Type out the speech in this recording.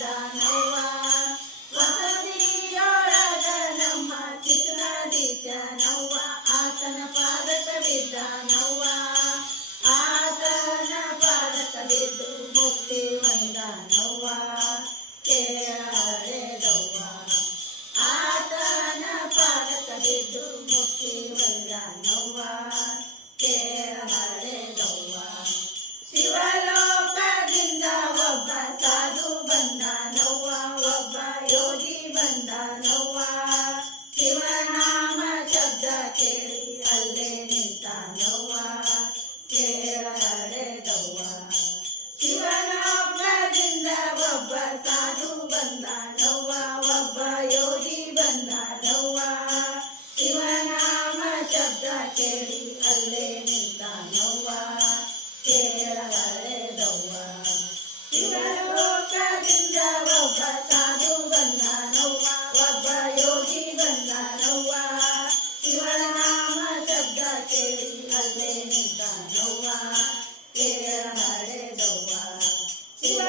ಬಿದ್ದಾನವ್ವ ವಸತಿಯೊಳಗ ನಮ್ಮ ಚಿಕ್ಕನಾದೀಶನವ್ವ ಆತನ ಪಾದಕ ಬಿದ್ದಾನವ್ವ ಆತನ ಪಾದಕ ಬಿದ್ದು ಮುಕ್ತಿ ಹೊಂದಾನವ್ವ ಕೇಳದವ್ವ ಆತನ ಪಾದಕ ಬಿದ್ದು ಮುಕ್ತಿ ಹೊಂದಾನವ್ವ ಕೇಳದವ್ವ ಶಿವಲೋಕದಿಂದ ಒಬ್ಬ ಸಾಧು ಬಂದಾನವ್ವ ಒಬ್ಬ ಯೋಗಿ ಬಂದಾನವ್ವ ಶಿವನಾಮ ಶಬ್ದ ಕೇಳಿ ಅಲ್ಲೇ ನಿಂತಾನವ್ವ ಕೇಳದವ್ವ ಶಿವಲೋಕದಿಂದ ಒಬ್ಬ ಸಾಧು ಬಂದಾನವ್ವ ಒಬ್ಬ ಯೋಗಿ ಬಂದಾನವ್ವ ಶಿವನಾಮ ಶಬ್ದ ಕೇಳಿ ಅಲ್ಲೇ ನಿಂತಾನವ್ವ ಕೇಳದವ್ವ ಶಿವಲೋಕದಿಂದ ಒಬ್ಬ ಸಾಧು ಬಂದಾನವ್ವ ಒಬ್ಬ ಯೋಗಿ ಬಂದಾನವ್ವ ಶಿವನಾಮ ಶಬ್ದ ಕೇಳಿ ಅಲ್ಲೇ ನಿಂತಾನವ್ವ ಕೇಳದವ್ವ ಶಿವ